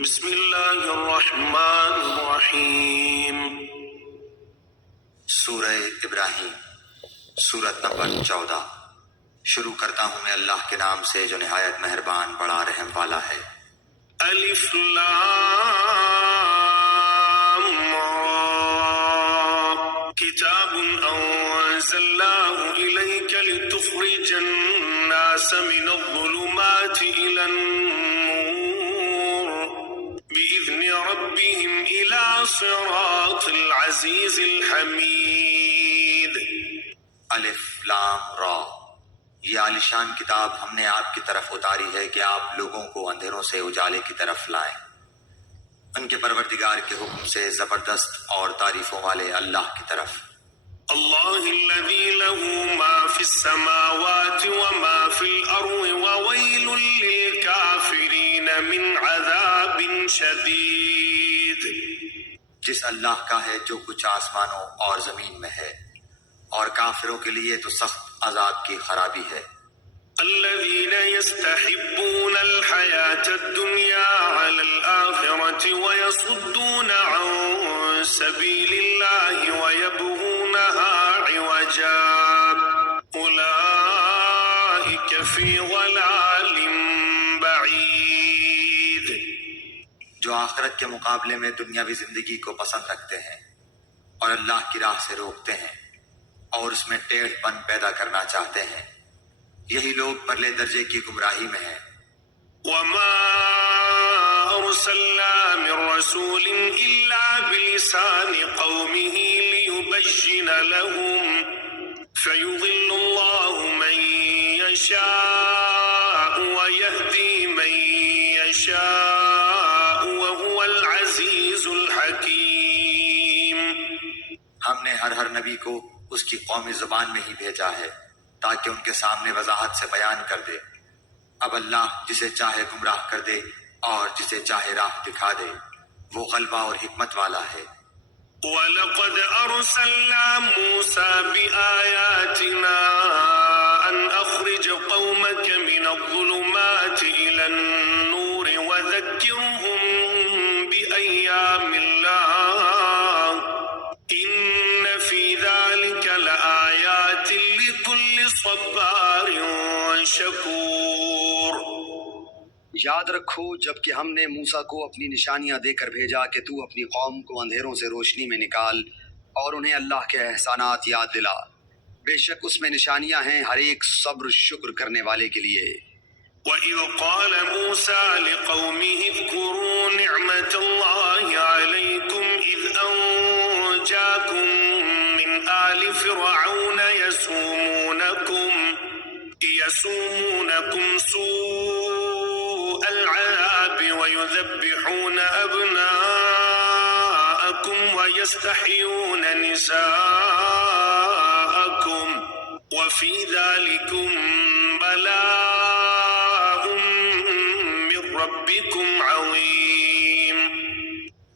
بسم اللہ الرحمن الرحیم۔ سورہ ابراہیم، سورت نمبر 14۔ شروع کرتا ہوں میں اللہ کے نام سے جو نہایت مہربان بڑا رحم والا ہے۔ الف لام را، کتاب انزلناه الیک لتخرج الناس من الظلمات الى النور بإذن ربهم الى صراط العزیز الحمید۔ الف لام را، یہ عالیشان کتاب ہم نے آپ کی طرف اتاری ہے کہ آپ لوگوں کو اندھیروں سے اجالے کی طرف لائیں، ان کے پروردگار کے حکم سے زبردست اور تعریفوں والے اللہ کی طرف۔ اللہ الذی له ما فی السماوات وما فی الارض وویل للکافرین من عذاب شدید۔ جس اللہ کا ہے جو کچھ آسمانوں اور زمین میں ہے، اور کافروں کے لیے تو سخت عذاب کی خرابی ہے۔ الذین یستحبون الحیاة الدنیا علی الآخرة ویصدون عن سبیل اللہ ویبغونها عوجا اولئک فی ضلال بعید۔ جو آخرت کے مقابلے میں دنیاوی زندگی کو پسند رکھتے ہیں اور اللہ کی راہ سے روکتے ہیں اور اس میں ٹیڑھ پن پیدا کرنا چاہتے ہیں، یہی لوگ پرلے درجے کی گمراہی میں ہیں۔ وما ارسلنا من رسول الا بلسان قومه ليبين لهم فيضل الله من يشاء ويهدي من يشاء وهو العزيز الحكيم۔ ہم نے ہر نبی کو اس کی قومی زبان میں ہی بھیجا ہے تاکہ ان کے سامنے وضاحت سے بیان کر دے۔ اب اللہ جسے چاہے گمراہ کر دے اور جسے چاہے راہ دکھا دے، وہ غلبہ اور حکمت والا ہے۔ وَلَقَدْ أَرْسَلْنَا مُوسَى بِآيَاتِنَا أَنْ أَخْرِجْ قَوْمَكَ مِنَ الظُّلُمَاتِ إِلَى النُّورِ وَذَكِّرْهُمْ بِأَيَّامِ اللَّهِ إِنَّ فِي ذَلِكَ لَآيَاتٍ لِكُلِّ صَبَّارٍ شَكُورٍ۔ یاد رکھو جب کہ ہم نے موسیٰ کو اپنی نشانیاں دے کر بھیجا کہ تو اپنی قوم کو اندھیروں سے روشنی میں نکال اور انہیں اللہ کے احسانات یاد دلا، بے شک اس میں نشانیاں ہیں ہر ایک صبر شکر کرنے والے کے لیے۔ وَإِذْ قَالَ مُوسَى لِقَوْمِهِ اذْكُرُوا نِعْمَةَ اللَّهِ عَلَيْكُمْ إِذْ أَنْجَاكُمْ مِنْ آلِ فِرْعَوْنَ يَسُومُونَكُمْ سُوءَ الْعَذَابِ وَيُذَبِّحُونَ أَبْنَاءَكُمْ وَيَسْتَحْيُونَ نِسَاءَكُمْ وَفِي ذَلِكُمْ بَلَاءٌ مِّن رَّبِّكُمْ عَظِيمٌ۔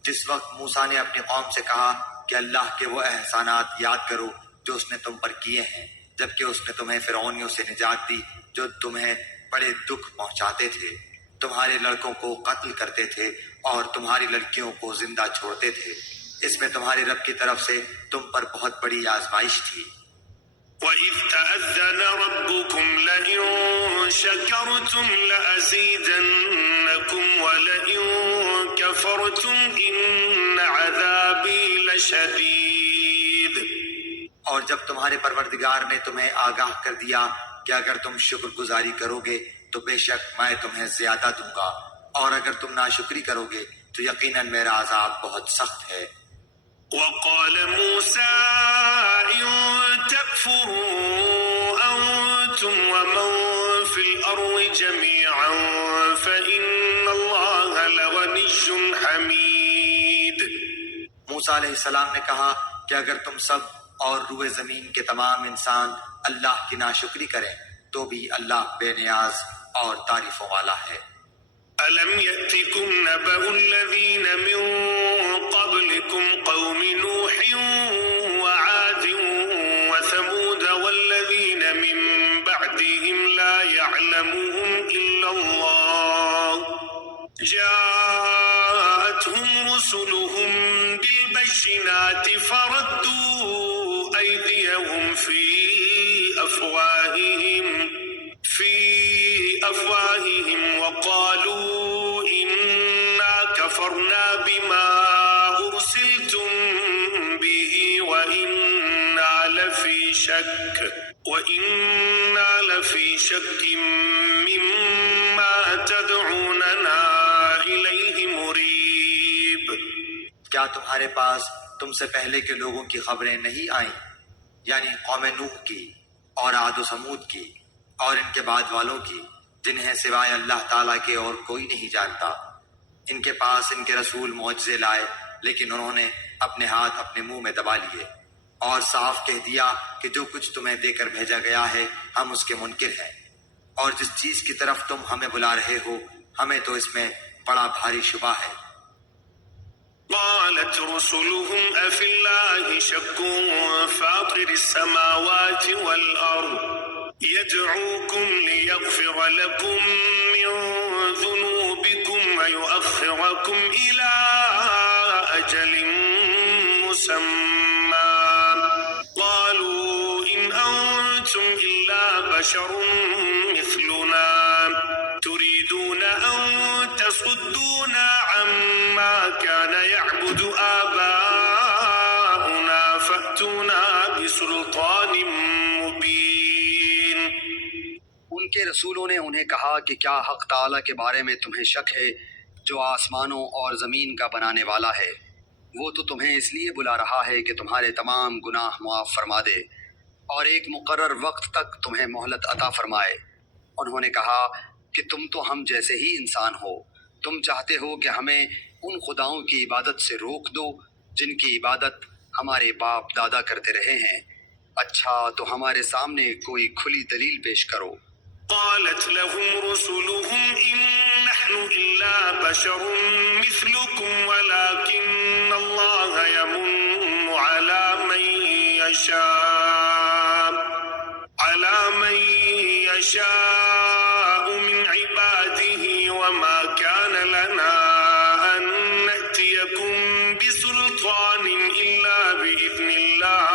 جس وقت موسیٰ نے اپنی قوم سے کہا کہ اللہ کے وہ احسانات یاد کرو جو اس نے تم پر کیے ہیں، جبکہ اس نے تمہیں فرعونیوں سے نجات دی جو تمہیں بڑے دکھ پہنچاتے تھے، تمہارے لڑکوں کو قتل کرتے تھے اور تمہاری لڑکیوں کو زندہ چھوڑتے تھے، اس میں تمہارے رب کی طرف سے تم پر بہت بڑی آزمائش تھی۔ وَإِذْ تَأَذَّنَ رَبُّكُمْ لَئِن شَكَرْتُمْ لَأَزِيدَنَّكُمْ وَلَئِن كَفَرْتُمْ إِنَّ عَذَابِي لَشَدِيدٌ۔ اور جب تمہارے پروردگار نے تمہیں آگاہ کر دیا کہ اگر تم شکر گزاری کرو گے تو بے شک میں تمہیں زیادہ دوں گا، اور اگر تم ناشکری کرو گے تو یقیناً میرا عذاب بہت سخت ہے۔ وَقَالَ مُوسَىٰ إِن تَكْفُرُوا أَنتُمْ وَمَن فِي الْأَرْضِ جَمِيعًا فَإِنَّ اللَّهَ لَغَنِيٌّ حَمِيدٌ۔ موسیٰ علیہ السلام نے کہا کہ اگر تم سب اور روئے زمین کے تمام انسان اللہ کی ناشکری کریں تو بھی اللہ بے نیاز اور تعریفوں والا ہے۔ أَلَمْ يَأْتِكُمْ نَبَأُ الَّذِينَ مِن قَبْلِكُمْ قَوْمِ نُوحٍ وَعَادٍ وَثَمُودَ وَالَّذِينَ مِن بَعْدِهِمْ لَا يَعْلَمُهُمْ إِلَّا اللَّهُ جاءتهم جاءتهم رسلهم بالبينات فردوا أيديهم في أفواههم وقالوا إنا كفرنا بما أرسلتم به وإنا لفي شك مما تدعوننا إليه مريب. کیا تمہارے پاس تم سے پہلے کے لوگوں کی خبریں نہیں آئیں، یعنی قوم نوح کی اور عاد و سمود کی اور ان کے بعد والوں کی، جنہیں سوائے اللہ تعالیٰ کے اور کوئی نہیں جانتا؟ ان کے پاس ان کے رسول معجزے لائے، لیکن انہوں نے اپنے ہاتھ اپنے منہ میں دبا لیے اور صاف کہہ دیا کہ جو کچھ تمہیں دے کر بھیجا گیا ہے ہم اس کے منکر ہیں، اور جس چیز کی طرف تم ہمیں بلا رہے ہو ہمیں تو اس میں بڑا بھاری شبہ ہے۔ قالت رسلهم أفي الله شك فاطر السماوات والأرض يدعوكم ليغفر لكم من ذنوبكم ويؤخركم إلى أجل مسمى قالوا إن أنتم إلا بشر مثلنا تريدون أن تصدونا عما كان يعبد آباؤنا فأتونا بسلطان مبين۔ ان کے رسولوں نے انہیں کہا کہ کیا حق تعالیٰ کے بارے میں تمہیں شک ہے جو آسمانوں اور زمین کا بنانے والا ہے؟ وہ تو تمہیں اس لیے بلا رہا ہے کہ تمہارے تمام گناہ معاف فرما دے اور ایک مقرر وقت تک تمہیں مہلت عطا فرمائے۔ انہوں نے کہا کہ تم تو ہم جیسے ہی انسان ہو، تم چاہتے ہو کہ ہمیں ان خداؤں کی عبادت سے روک دو جن کی عبادت ہمارے باپ دادا کرتے رہے ہیں۔ اچھا تو ہمارے سامنے کوئی کھلی دلیل پیش کرو۔ قالت لهم رسلهم إن نحن إلا بشر مثلكم ولكن الله يمن على من يشاء من عباده وما كان لنا أن نأتيكم بسلطان إلا بإذن الله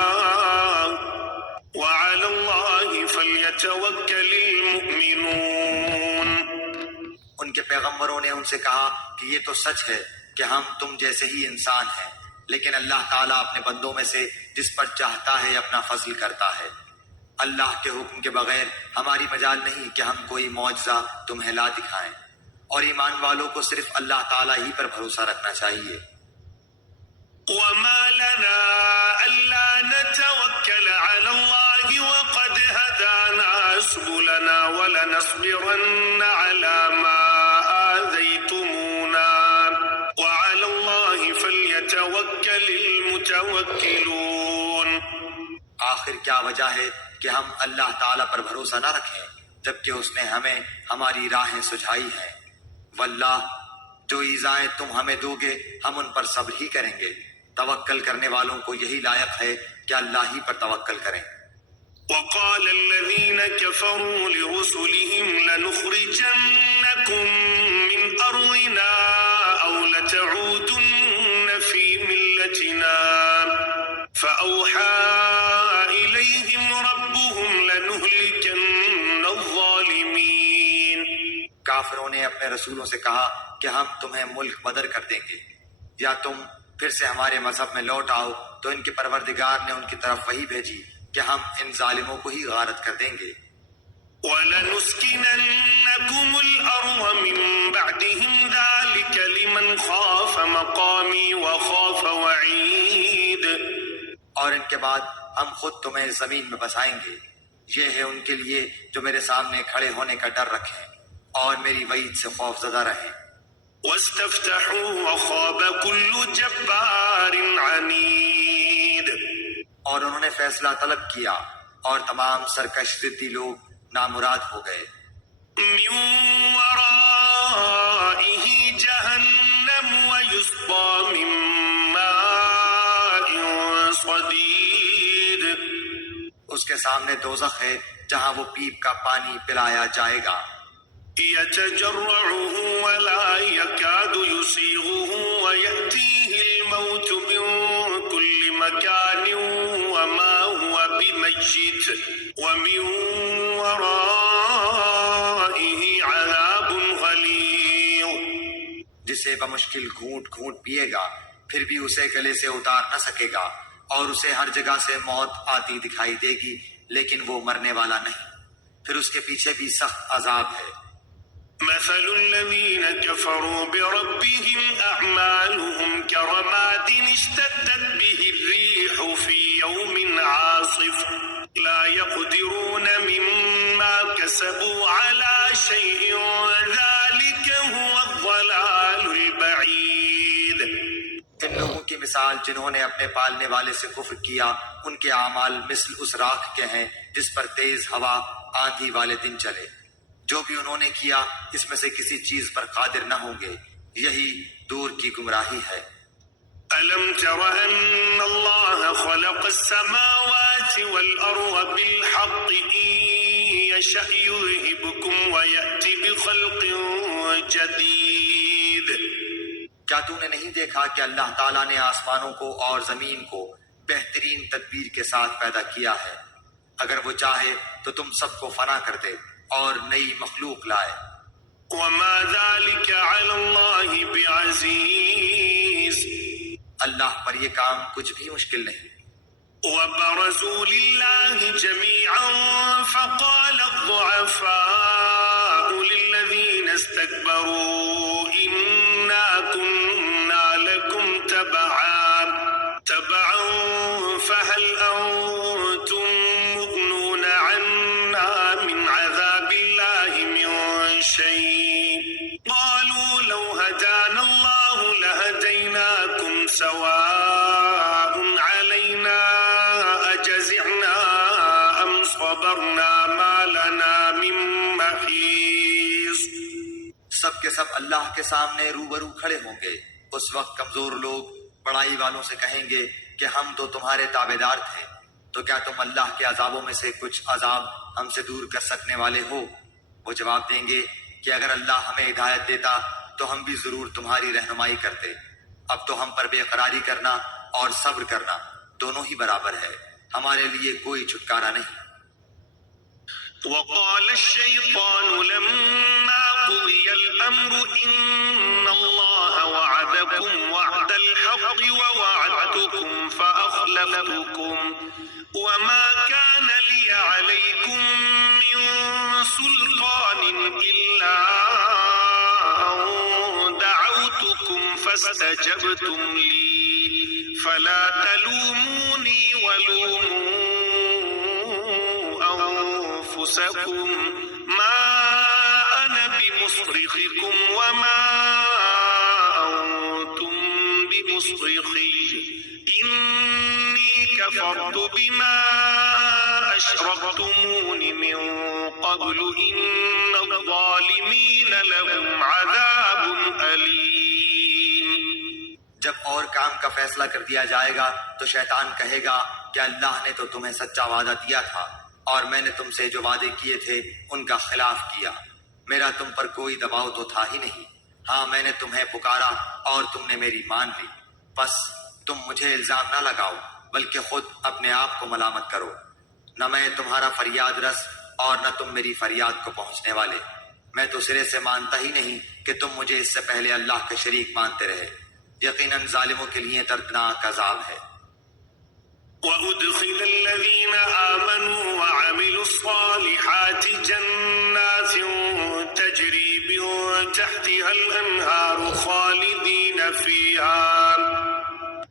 وعلى الله فليتوكل المؤمنون۔ ان کے پیغمبروں نے ان سے کہا کہ یہ تو سچ ہے کہ ہم تم جیسے ہی انسان ہیں، لیکن اللہ تعالیٰ اپنے بندوں میں سے جس پر چاہتا ہے اپنا فضل کرتا ہے۔ اللہ کے حکم کے بغیر ہماری مجال نہیں کہ ہم کوئی معجزہ تمہیں لا دکھائیں، اور ایمان والوں کو صرف اللہ تعالیٰ ہی پر بھروسہ رکھنا چاہیے۔ وما لنا ألا نتوكل على الله وقد هدانا سبلنا ولنصبرن على ما آذيتمونا وعلى الله فليتوكل المتوكلون۔ آخر کیا وجہ ہے کہ ہم اللہ تعالیٰ پر بھروسہ نہ رکھیں جبکہ اس نے ہمیں ہماری راہیں سجھائی ہیں؟ واللہ جو ایذائیں تم ہمیں دو گے ہم ان پر صبر ہی کریں گے۔ توکل کرنے والوں کو یہی لائق ہے کہ اللہ ہی پر توکل کریں۔ وقال الذين كفروا لرسلهم لنخرجنكم من أرضنا أو لتعودن في ملتنا فأوحى إليهم ربهم لنهلكن الظالمين۔ کافروں نے اپنے رسولوں سے کہا کہ ہم تمہیں ملک بدر کر دیں گے یا تم پھر سے ہمارے مذہب میں لوٹ آؤ، تو ان کے پروردگار نے ان کی طرف وحی بھیجی کہ ہم ان ظالموں کو ہی غارت کر دیں گے۔ وَلَنُسْكِنَنَّكُمُ الْأَرْضَ مِن بَعْدِهِمْ ذَلِكَ لِمَنْ خَافَ مَقَامِي وَخَافَ وَعِيدِ۔ اور ان کے بعد ہم خود تمہیں زمین میں بسائیں گے، یہ ہے ان کے لیے جو میرے سامنے کھڑے ہونے کا ڈر رکھیں اور میری وعید سے خوف زدہ رہیں۔ وَاسْتَفْتَحُوا وَخَابَ كُلُّ جَبَّارٍ عَنِيدٍ۔ اور انہوں نے فیصلہ طلب کیا اور تمام سرکش ضدی لوگ نامراد ہو گئے۔ مِّن وَرَائِهِ جَهَنَّمُ وَيُسْقَىٰ مِن مَّاءٍ صَدِيدٍ۔ اس کے سامنے دوزخ ہے جہاں وہ پیپ کا پانی پلایا جائے گا۔ يتجرعه ولا يكاد يسيغه مكان وما هو بميت ومن ورائه عذاب غليظ. جسے بمشکل گھونٹ گھونٹ پیے گا پھر بھی اسے گلے سے اتار نہ سکے گا، اور اسے ہر جگہ سے موت آتی دکھائی دے گی لیکن وہ مرنے والا نہیں، پھر اس کے پیچھے بھی سخت عذاب ہے۔ مثل الذين كفروا بربهم أعمالهم كرماد اشتدت به الريح في يوم عاصف لا يقدرون مما كسبوا على شيء ذلك هو الضلال البعيد. ان لوگوں کی مثال جنہوں نے اپنے پالنے والے سے کفر کیا، ان کے اعمال مثل اس راکھ کے ہیں جس پر تیز ہوا آندھی والے دن چلے۔ جو بھی انہوں نے کیا اس میں سے کسی چیز پر قادر نہ ہوں گے، یہی دور کی گمراہی ہے۔ ألم تر أن الله خلق السماوات والأرض بالحق إن يشأ يذهبكم ويأتي بخلق جديد. کیا تو نے نہیں دیکھا کہ اللہ تعالیٰ نے آسمانوں کو اور زمین کو بہترین تدبیر کے ساتھ پیدا کیا ہے؟ اگر وہ چاہے تو تم سب کو فنا کر دے اور نئی مخلوق لائے۔ وما ذلك على الله بعزيز. اللہ پر یہ کام کچھ بھی مشکل نہیں۔ وبرزوا لله جميعا فقال الضعفاء للذين استكبروا إنا كنا لكم تبعا فهل أنتم مغنون عنا من عذاب الله من شيء قالوا لو هدانا الله لهديناكم سواء علينا أجزعنا أم صبرنا ما لنا من محيص. سب کے سب اللہ کے سامنے روبرو کھڑے ہوں گے۔ اس وقت کمزور لوگ بڑائی والوں سے کہیں گے کہ ہم تو تمہارے تابعدار تھے، تو کیا تم اللہ کے عذابوں میں سے کچھ عذاب ہم سے دور کر سکنے والے ہو؟ وہ جواب دیں گے کہ اگر اللہ ہمیں ہدایت دیتا تو ہم بھی ضرور تمہاری رہنمائی کرتے۔ اب تو ہم پر بے قراری کرنا اور صبر کرنا دونوں ہی برابر ہے، ہمارے لیے کوئی چھٹکارا نہیں۔ وقال الشيطان لما قضي الأمر إن الله وعدكم وعد الحق ووعدتكم فأخلفتكم وما كان لي عليكم من سلطان إلا أن دعوتكم فاستجبتم لي فلا تلوموني ولوموا أنفسكم ما أنا بمصرخكم وما أنتم بمصرخي إني كفرت بما أشركتمون من قبل إن الظالمين لهم عذاب أليم. جب اور کام کا فیصلہ کر دیا جائے گا تو شیطان کہے گا کہ اللہ نے تو تمہیں سچا وعدہ دیا تھا اور میں نے تم سے جو وعدے کیے تھے ان کا خلاف کیا، میرا تم پر کوئی دباؤ تو تھا ہی نہیں۔ ہاں میں نے تمہیں پکارا اور تم نے میری مان لی، بس تم مجھے الزام نہ لگاؤ بلکہ خود اپنے آپ کو ملامت کرو۔ نہ میں تمہارا فریاد رس اور نہ تم میری فریاد کو پہنچنے والے۔ میں تو سرے سے مانتا ہی نہیں کہ تم مجھے اس سے پہلے اللہ کے شریک مانتے رہے۔ یقیناً ظالموں کے لیے دردناک عذاب ہے۔ وأدخل الذين آمنوا وعملوا الصالحات جنات تجري من تحتها الأنهار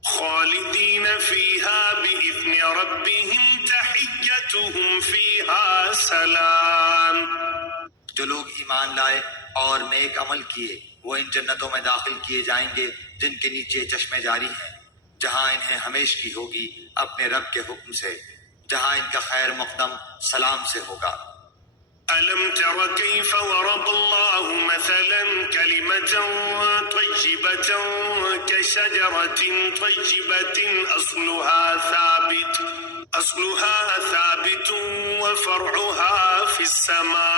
خالدين فيها بإذن ربهم تحيتهم فيها سلام. جو لوگ ایمان لائے اور نیک عمل کیے وہ ان جنتوں میں داخل کیے جائیں گے جن کے نیچے چشمے جاری ہیں، جہاں انہیں ہمیشگی ہوگی اپنے رب کے حکم سے، جہاں ان کا خیر مقدم سلام سے ہوگا۔ ألم تر كيف ضرب الله مثلا كلمة طيبة كشجرة طيبة أصلها ثابت وفرعها في السماء.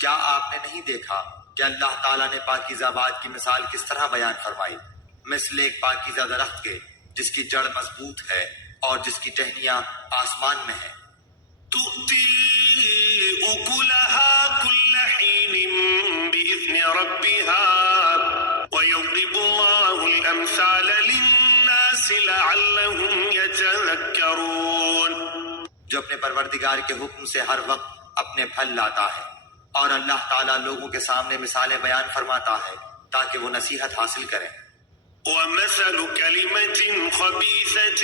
کیا آپ نے نہیں دیکھا کہ اللہ تعالیٰ نے پاکیزہ بات کی مثال کس طرح بیان فرمائی؟ مثل ایک پاکیزہ درخت کے جس کی جڑ مضبوط ہے اور جس کی ٹہنیاں آسمان میں ہیں. تؤتي أكلها كل حين بإذن ربها ويضرب الله الأمثال للناس لعلهم يتذكرون. جو اپنے پروردگار کے حکم سے ہر وقت اپنے پھل لاتا ہے، اور اللہ تعالیٰ لوگوں کے سامنے مثالیں بیان فرماتا ہے تاکہ وہ نصیحت حاصل کریں. ومثل كلمة خبيثة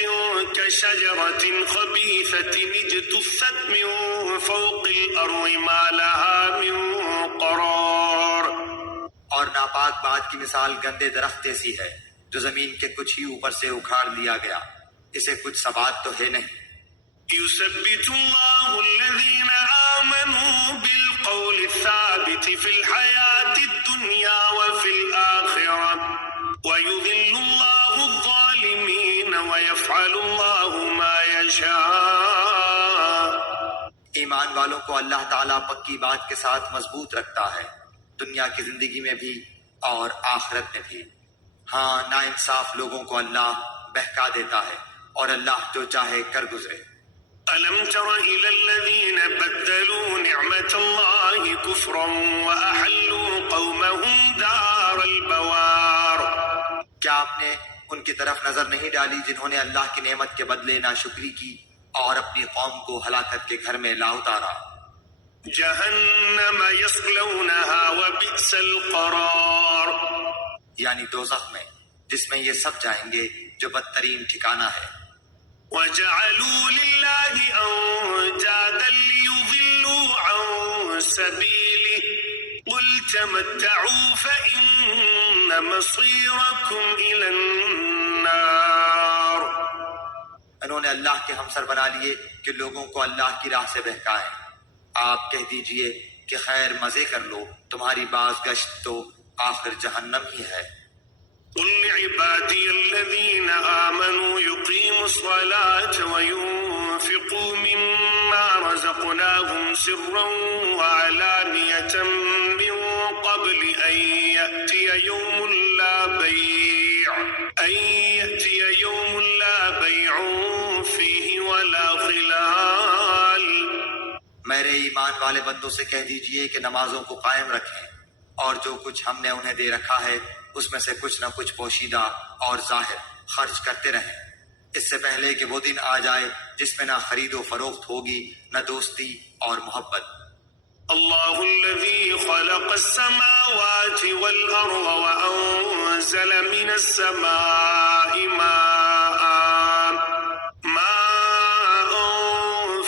كشجرة خبيثة اجتثت من فوق الأرض ما لها من قرار. اور ناپاک بات کی مثال گندے درخت جیسی ہے جو زمین کے کچھ ہی اوپر سے اکھاڑ لیا گیا، اسے کچھ ثبات تو ہے نہیں. يثبت الله الذين آمنوا بالقول الثابت في الحياة الدنيا وفي الآخرة ويذل الله الظالمين ويفعل الله ما يشاء. ایمان والوں کو اللہ تعالیٰ پکی بات کے ساتھ مضبوط رکھتا ہے، دنیا کی زندگی میں بھی اور آخرت میں بھی. ہاں، ناانصاف لوگوں کو اللہ بہکا دیتا ہے اور اللہ جو چاہے کر گزرے. ألم تر إلى الذين بدلوا نعمة الله كفرا وأحلوا قومهم دار البوار. کیا آپ نے ان کی طرف نظر نہیں ڈالی جنہوں نے اللہ کی نعمت کے بدلے ناشکری کی اور اپنی قوم کو ہلاکت کے گھر میں لا اتارا؟ جهنم يصلونها وبئس القرار. یعنی دوزخ میں، جس میں یہ سب جائیں گے جو بدترین ٹھکانہ ہے. وجعلوا لله أندادا ليضلوا عن سبيله قل تمتعوا فإن مصيركم إلى النار. انہوں نے اللہ کے ہمسر بنا لیے کہ لوگوں کو اللہ کی راہ سے بہکائیں. آپ کہہ دیجئے کہ خیر مزے کر لو، تمہاری باز گشت تو آخر جہنم ہی ہے. قل لعبادي الذين آمنوا يقيموا الصلاة وينفقوا مما رزقناهم سرا وعلانية من قبل أن يأتي يوم لا بيع فيه ولا خلال. میرے ایمان والے بندوں سے کہہ دیجئے کہ نمازوں کو قائم رکھیں اور جو کچھ ہم نے انہیں دے رکھا ہے اس میں سے کچھ نہ کچھ پوشیدہ اور ظاہر خرچ کرتے رہیں، اس سے پہلے کہ وہ دن آ جائے جس میں نہ خرید و فروخت ہوگی نہ دوستی اور محبت. الله الذي خلق السماوات والأرض وأنزل من السماء ماء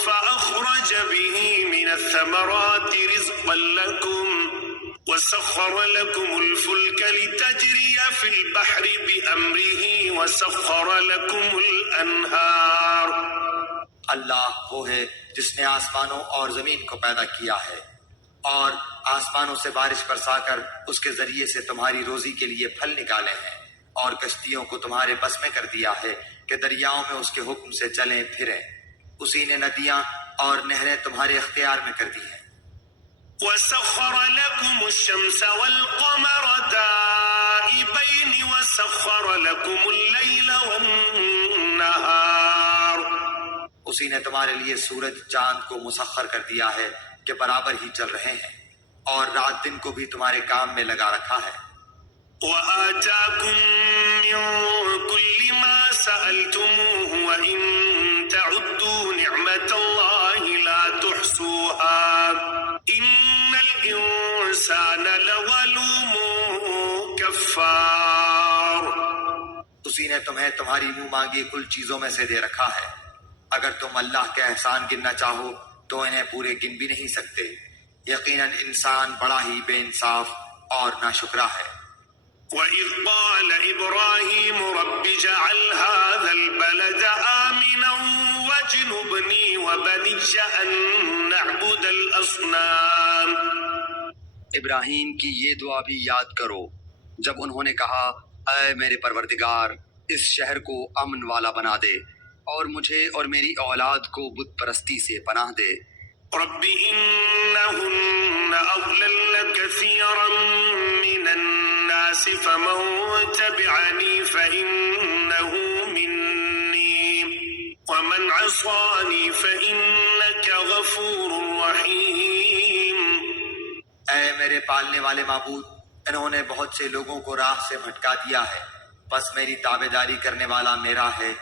فأخرج به من الثمرات رزقا لكم وسخر لكم الفلك لتجري في البحر بأمره وسخر لكم الأنهار. اللہ وہ ہے جس نے آسمانوں اور زمین کو پیدا کیا ہے اور آسمانوں سے بارش برسا کر اس کے ذریعے سے تمہاری روزی کے لیے پھل نکالے ہیں، اور کشتیوں کو تمہارے بس میں کر دیا ہے کہ دریاؤں میں اس کے حکم سے چلیں پھریں. اسی نے ندیاں اور نہریں تمہارے اختیار میں کر دی ہیں. وسخر لكم الشمس والقمر دائبين وسخر لكم الليل والنهار. اسی نے تمہارے لیے سورج چاند کو مسخر کر دیا ہے کہ برابر ہی چل رہے ہیں، اور رات دن کو بھی تمہارے کام میں لگا رکھا ہے. وآتاكم من كل ما سألتموه وإن تعدوا نعمة الله لا تحصوها إن الإنسان لظلوم كفار. اسی نے تمہیں تمہاری منہ مانگی کل چیزوں میں سے دے رکھا ہے. اگر تم اللہ کے احسان گننا چاہو تو انہیں پورے گن بھی نہیں سکتے. یقیناً انسان بڑا ہی بے انصاف اور ناشکرا ہے. وَإِذْ قَالَ إِبْرَاهِيمُ رَبِّ اجْعَلْ هَٰذَا الْبَلَدَ آمِنًا وَاجْنُبْنِي وَبَنِيَّ أَن نَّعْبُدَ الْأَصْنَامَ. ابراہیم کی یہ دعا بھی یاد کرو جب انہوں نے کہا، اے میرے پروردگار، اس شہر کو امن والا بنا دے اور مجھے اور میری اولاد کو بت پرستی سے پناہ دے. رب إنهن أضللن كثيرا من الناس الناس فمن تبعني فإنه مني ومن عصاني فإنك غفور رحيم. اے میرے پالنے والے معبود، انہوں نے بہت سے لوگوں کو راہ سے بھٹکا دیا ہے، بس میری تابع داری کرنے والا میرا ہے،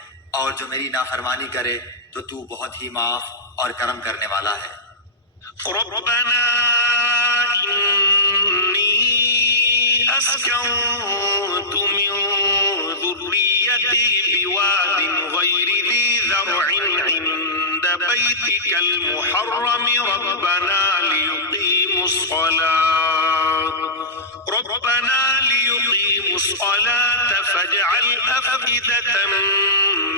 اور جو میری نافرمانی کرے تو تو بہت ہی معاف اور کرم کرنے والا ہے. ربنا إني أسكنت من ذريتي بواد غير ذي زرع عند بيتك المحرم ربنا ليقيموا الصلاة فاجعل أفئدة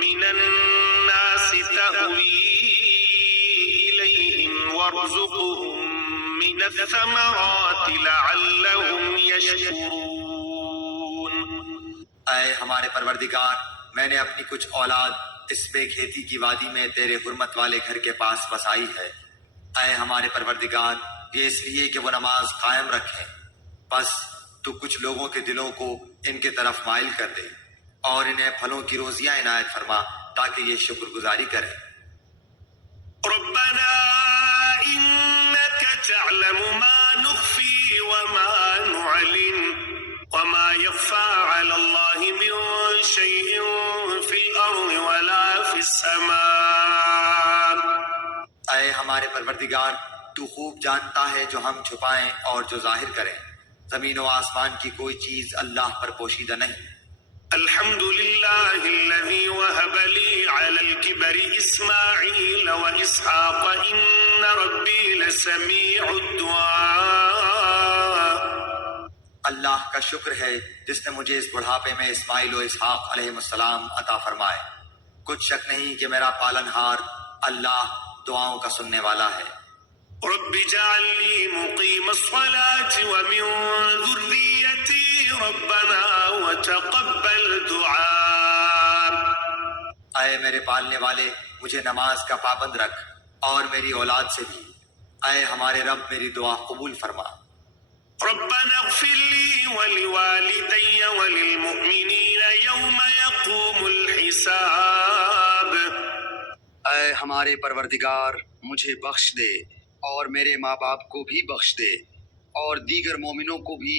من الناس تهوي إليهم وارزقهم من الثمرات لعلهم يشكرون. اے ہمارے پروردگار، میں نے اپنی کچھ اولاد اس بے کھیتی کی وادی میں تیرے حرمت والے گھر کے پاس بسائی ہے. اے ہمارے پروردگار، یہ اس لیے کہ وہ نماز قائم رکھیں، بس تو کچھ لوگوں کے دلوں کو ان کے طرف مائل کر دے اور انہیں پھلوں کی روزیاں عنایت فرما تاکہ یہ شکر گزاری کریں. ربنا إنك تعلم ما نخفي وما نعلن وما يخفى على الله من شيء في الأرض ولا في السماء. اے ہمارے پروردگار، تو خوب جانتا ہے جو ہم چھپائیں اور جو ظاہر کریں. زمین و آسمان کی کوئی چیز اللہ پر پوشیدہ نہیں. الحمد لله الذي وهب لي على الكبر إسماعيل وإسحاق إن ربي لسميع الدعاء. اللہ کا شکر ہے جس نے مجھے اس بڑھاپے میں اسماعیل و اسحاق علیہ السلام عطا فرمائے. کچھ شک نہیں کہ میرا پالنہار اللہ دعاؤں کا سننے والا ہے. رب اجعلني مقيم الصلاة ومن ذريتي ربنا وتقبل دعاء. اے میرے پالنے والے، مجھے نماز کا پابند رکھ اور میری اولاد سے بھی. اے ہمارے رب، میری دعا قبول فرما. ربنا اغفر لي ولوالدي وللمؤمنين يوم يقوم الحساب. اے ہمارے پروردگار، مجھے بخش دے اور میرے ماں باپ کو بھی بخش دے اور دیگر مومنوں کو بھی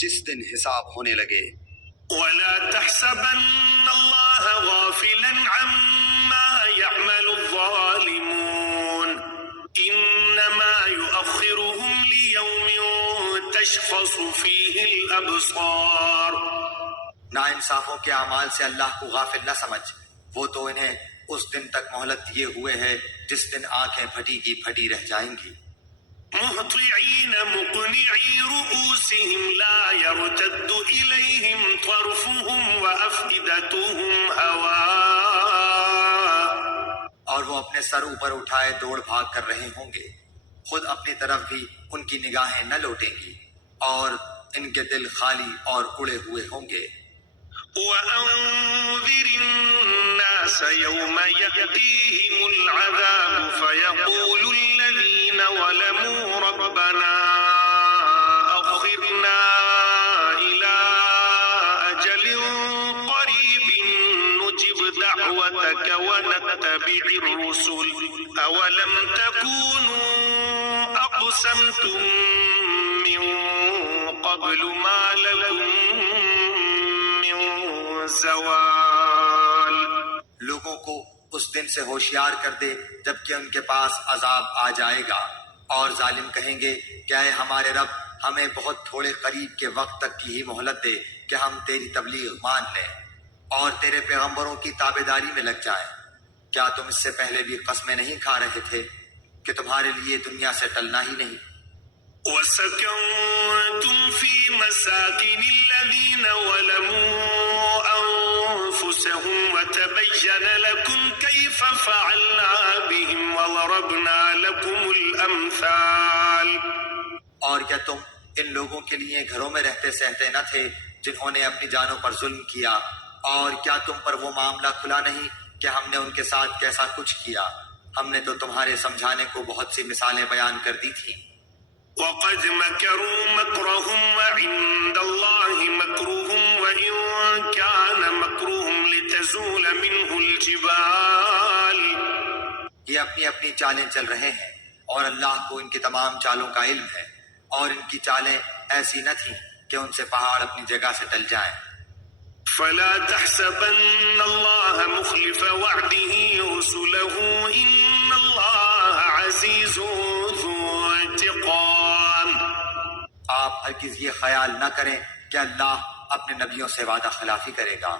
جس دن حساب ہونے لگے. ولا تحسبن الله غافلا عما يعمل الظالمون إنما يؤخرهم ليوم تشخص فيه الأبصار. ناانصافوں کے اعمال سے اللہ کو غافل نہ سمجھ، وہ تو انہیں اس دن تک مہلت دیے ہوئے ہے جس دن آنکھیں پھٹی کی پھٹی رہ جائیں گی. مهطعين مقنعي رؤوسهم لا يرتد إليهم طرفهم وأفئدتهم هواء. اور وہ اپنے سر اوپر اٹھائے دوڑ بھاگ کر رہے ہوں گے، خود اپنی طرف بھی ان کی نگاہیں نہ لوٹیں گی، اور ان کے دل خالی اور اڑے ہوئے ہوں گے. وأنذر الناس يوم يأتيهم العذاب فيقول الذين ظلموا ربنا أخرنا إلى أجل قريب نجب دعوتك ونتبع الرسل أولم تكونوا أقسمتم من قبل ما لكم زوال. لوگوں کو اس دن سے ہوشیار کر دے جبکہ ان کے پاس عذاب آ جائے گا، اور ظالم کہیں گے کہ اے ہمارے رب، ہمیں بہت تھوڑے قریب کے وقت تک کی ہی مہلت دے کہ ہم تیری تبلیغ مان لیں اور تیرے پیغمبروں کی تابع داری میں لگ جائیں. کیا تم اس سے پہلے بھی قسمیں نہیں کھا رہے تھے کہ تمہارے لیے دنیا سے ٹلنا ہی نہیں؟ وسكنتم في مساكن الذين ظلموا أنفسهم وتبين لكم كيف فعلنا بهم وضربنا لكم الأمثال. اور کیا تم ان لوگوں کے لیے گھروں میں رہتے سہتے نہ تھے جنہوں نے اپنی جانوں پر ظلم کیا؟ اور کیا تم پر وہ معاملہ کھلا نہیں کہ ہم نے ان کے ساتھ کیسا کچھ کیا؟ ہم نے تو تمہارے سمجھانے کو بہت سی مثالیں بیان کر دی تھیں. وقد مكروا مكرهم وعند الله مكرهم وإن كان مكرهم لتزول منه الجبال. یہ اپنی اپنی چالیں چل رہے ہیں اور اللہ کو ان کی تمام چالوں کا علم ہے، اور ان کی چالیں ایسی نہ تھیں کہ ان سے پہاڑ اپنی جگہ سے ٹل جائیں. فلا تحسبن الله مخلف وعده رسله إن الله عزيز ذو انتقام. آپ ہرگز یہ خیال نہ کریں کہ اللہ اپنے نبیوں سے وعدہ خلافی کرے گا.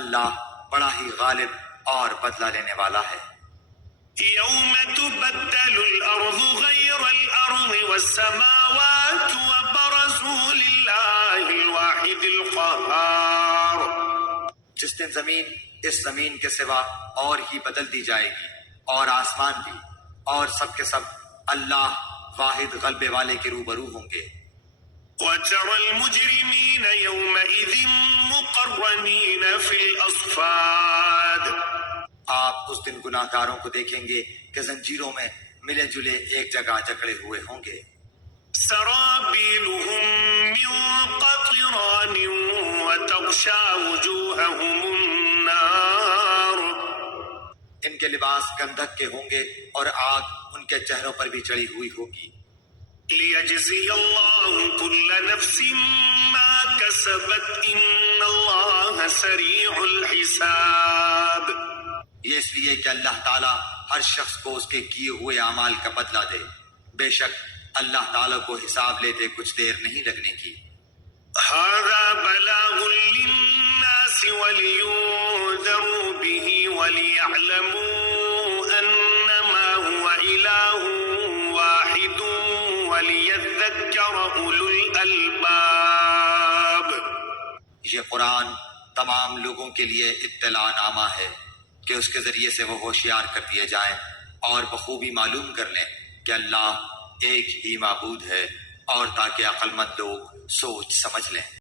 اللہ بڑا ہی غالب اور بدلہ لینے والا ہے. يوم تبدل الأرض غير الأرض والسماوات وبرزوا لله الواحد القهار. جس دن زمین اس زمین کے سوا اور ہی بدل دی جائے گی، اور آسمان بھی، اور سب کے سب اللہ واحد غلبے والے کے روبرو ہوں گے. وترى المجرمين يومئذ مقرنين في الأصفاد. آپ اس دن گناہ گاروں کو دیکھیں گے کہ زنجیروں میں ملے جلے ایک جگہ جکڑے ہوئے ہوں گے. سرابيلهم من قطران وتغشى وجوههم النار. ان کے لباس گندھک کے ہوں گے اور آگ ان کے چہروں پر بھی چڑھی ہوئی ہوگی. ليجزي الله كل نفس ما كسبت إن الله سريع الحساب. یہ اس لیے کہ اللہ تعالیٰ ہر شخص کو اس کے کیے ہوئے اعمال کا بدلہ دے. بے شک اللہ تعالیٰ کو حساب لیتے کچھ دیر نہیں لگنے کی. هذا بلاغ للناس ولينذروا به وليعلموا أنما هو إله واحد وليذكر أولو الألباب. یہ قرآن تمام لوگوں کے لیے اطلاع نامہ ہے کہ اس کے ذریعے سے وہ ہوشیار کر دیے جائیں اور بخوبی معلوم کر لیں کہ اللہ ایک ہی معبود ہے، اور تاکہ عقل مند لوگ سوچ سمجھ لیں.